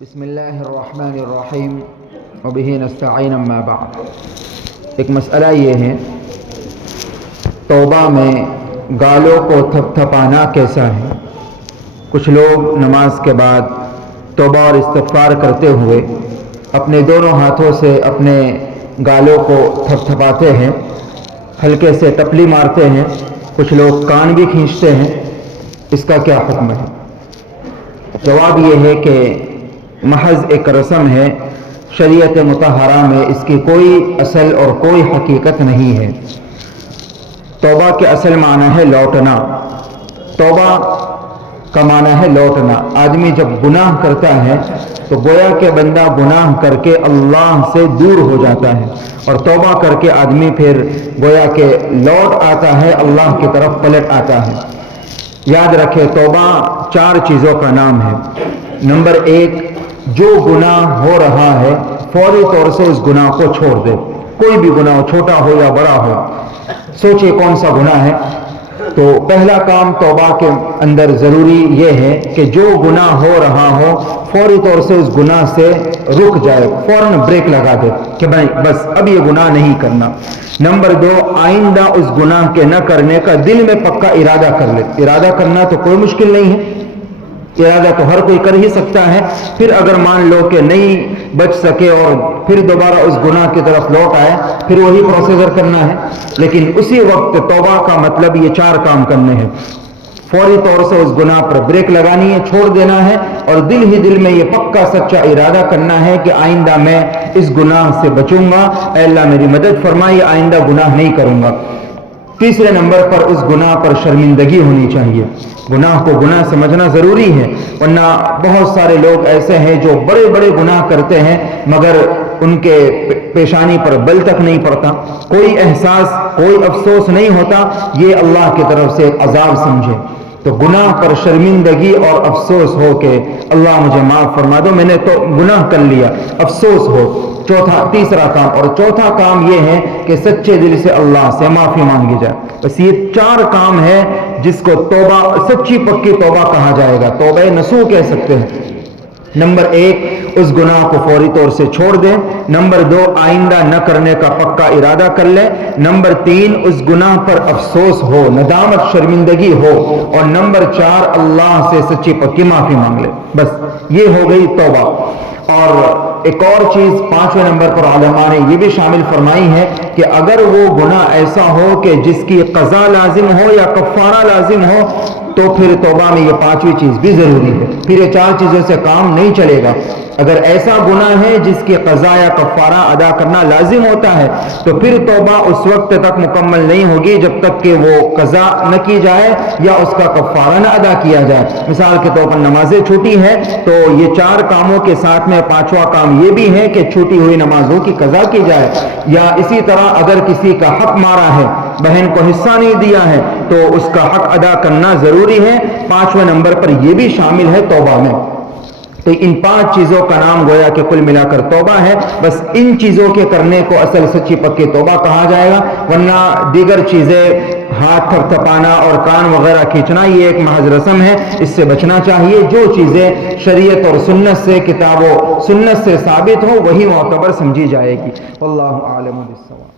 بسم اللہ الرحمن الرحیم وبہ نستعین اما بعد۔ ایک مسئلہ یہ ہے، توبہ میں گالوں کو تھپ تھپانا کیسا ہے؟ کچھ لوگ نماز کے بعد توبہ اور استغفار کرتے ہوئے اپنے دونوں ہاتھوں سے اپنے گالوں کو تھپ تھپاتے ہیں، ہلکے سے ٹپلی مارتے ہیں، کچھ لوگ کان بھی کھینچتے ہیں۔ اس کا کیا حکم ہے؟ جواب یہ ہے کہ محض ایک رسم ہے، شریعت مطہرہ میں اس کی کوئی اصل اور کوئی حقیقت نہیں ہے۔ توبہ کے اصل معنی ہے لوٹنا۔ توبہ کا معنی ہے لوٹنا۔ آدمی جب گناہ کرتا ہے تو گویا کہ بندہ گناہ کر کے اللہ سے دور ہو جاتا ہے، اور توبہ کر کے آدمی پھر گویا کہ لوٹ آتا ہے، اللہ کی طرف پلٹ آتا ہے۔ یاد رکھے، توبہ 4 چیزوں کا نام ہے۔ نمبر 1، جو گناہ ہو رہا ہے فوری طور سے اس گناہ کو چھوڑ دے۔ کوئی بھی گناہ ہو، چھوٹا ہو یا بڑا ہو، سوچے کون سا گناہ ہے۔ تو پہلا کام توبہ کے اندر ضروری یہ ہے کہ جو گناہ ہو رہا ہو فوری طور سے اس گناہ سے رک جائے، فوراً بریک لگا دے کہ بھائی بس اب یہ گناہ نہیں کرنا۔ نمبر 2، آئندہ اس گناہ کے نہ کرنے کا دل میں پکا ارادہ کر لے۔ ارادہ کرنا تو کوئی مشکل نہیں ہے، ارادہ تو ہر کوئی کر ہی سکتا ہے۔ پھر اگر مان لو کہ نہیں بچ سکے اور پھر دوبارہ اس گناہ کی طرف لوٹ آئے، پھر وہی پروسیجر کرنا ہے۔ لیکن اسی وقت توبہ کا مطلب یہ 4 کام کرنے ہیں۔ فوری طور سے اس گناہ پر بریک لگانی ہے، چھوڑ دینا ہے، اور دل ہی دل میں یہ پکا سچا ارادہ کرنا ہے کہ آئندہ میں اس گناہ سے بچوں گا، اے اللہ میری مدد فرمائی، آئندہ گناہ نہیں کروں گا۔ تیسرے نمبر پر اس گناہ پر شرمندگی ہونی چاہیے۔ گناہ کو گناہ سمجھنا ضروری ہے، ورنہ بہت سارے لوگ ایسے ہیں جو بڑے بڑے گناہ کرتے ہیں مگر ان کے پیشانی پر بل تک نہیں پڑتا، کوئی احساس، کوئی افسوس نہیں ہوتا۔ یہ اللہ کی طرف سے عذاب سمجھے۔ تو گناہ پر شرمندگی اور افسوس ہو کہ اللہ مجھے معاف فرما دو، میں نے تو گناہ کر لیا، افسوس ہو۔ تیسرا کام، اور چوتھا کام یہ ہے کہ سچے دل سے اللہ سے معافی مانگی جائے۔ بس یہ 4 کام ہے جس کو توبہ، سچی پکی توبہ کہا جائے گا، توبہ نصوح کہہ سکتے ہیں۔ نمبر 1، اس گناہ کو فوری طور سے چھوڑ دیں۔ نمبر 2، آئندہ نہ کرنے کا پکا ارادہ کر لیں۔ نمبر 3، اس گناہ پر افسوس ہو، ندامت، شرمندگی ہو۔ اور نمبر 4، اللہ سے سچی پکی معافی مانگ لے۔ بس یہ ہو گئی توبہ۔ اور ایک اور چیز 5ویں نمبر پر علماء نے یہ بھی شامل فرمائی ہے کہ اگر وہ گناہ ایسا ہو کہ جس کی قضا لازم ہو یا کفارہ لازم ہو تو پھر توبہ میں یہ 5ویں چیز بھی ضروری ہے۔ پھر یہ 4 چیزوں سے کام نہیں چلے گا۔ اگر ایسا گناہ ہے جس کی قضا یا کفارہ ادا کرنا لازم ہوتا ہے تو پھر توبہ اس وقت تک مکمل نہیں ہوگی جب تک کہ وہ قضا نہ کی جائے یا اس کا کفارہ نہ ادا کیا جائے۔ مثال کے طور پر نمازیں چھوٹی ہیں تو یہ 4 کاموں کے ساتھ میں 5واں کام یہ بھی ہے کہ چھوٹی ہوئی نمازوں کی قضا کی جائے۔ یا اسی طرح اگر کسی کا حق مارا ہے، بہن کو حصہ نہیں دیا ہے، تو اس کا حق ادا کرنا ضروری ہے۔ 5ویں نمبر پر یہ بھی شامل ہے توبہ میں۔ تو ان 5 چیزوں کا نام گویا کہ کل ملا کر توبہ ہے۔ بس ان چیزوں کے کرنے کو اصل سچی پکی توبہ کہا جائے گا، ورنہ دیگر چیزیں، ہاتھ تھپ تھپانا اور کان وغیرہ کھینچنا، یہ ایک محض رسم ہے، اس سے بچنا چاہیے۔ جو چیزیں شریعت اور سنت سے، کتاب و سنت سے ثابت ہو وہی معتبر سمجھی جائے گی۔ واللہ اعلم بالصواب۔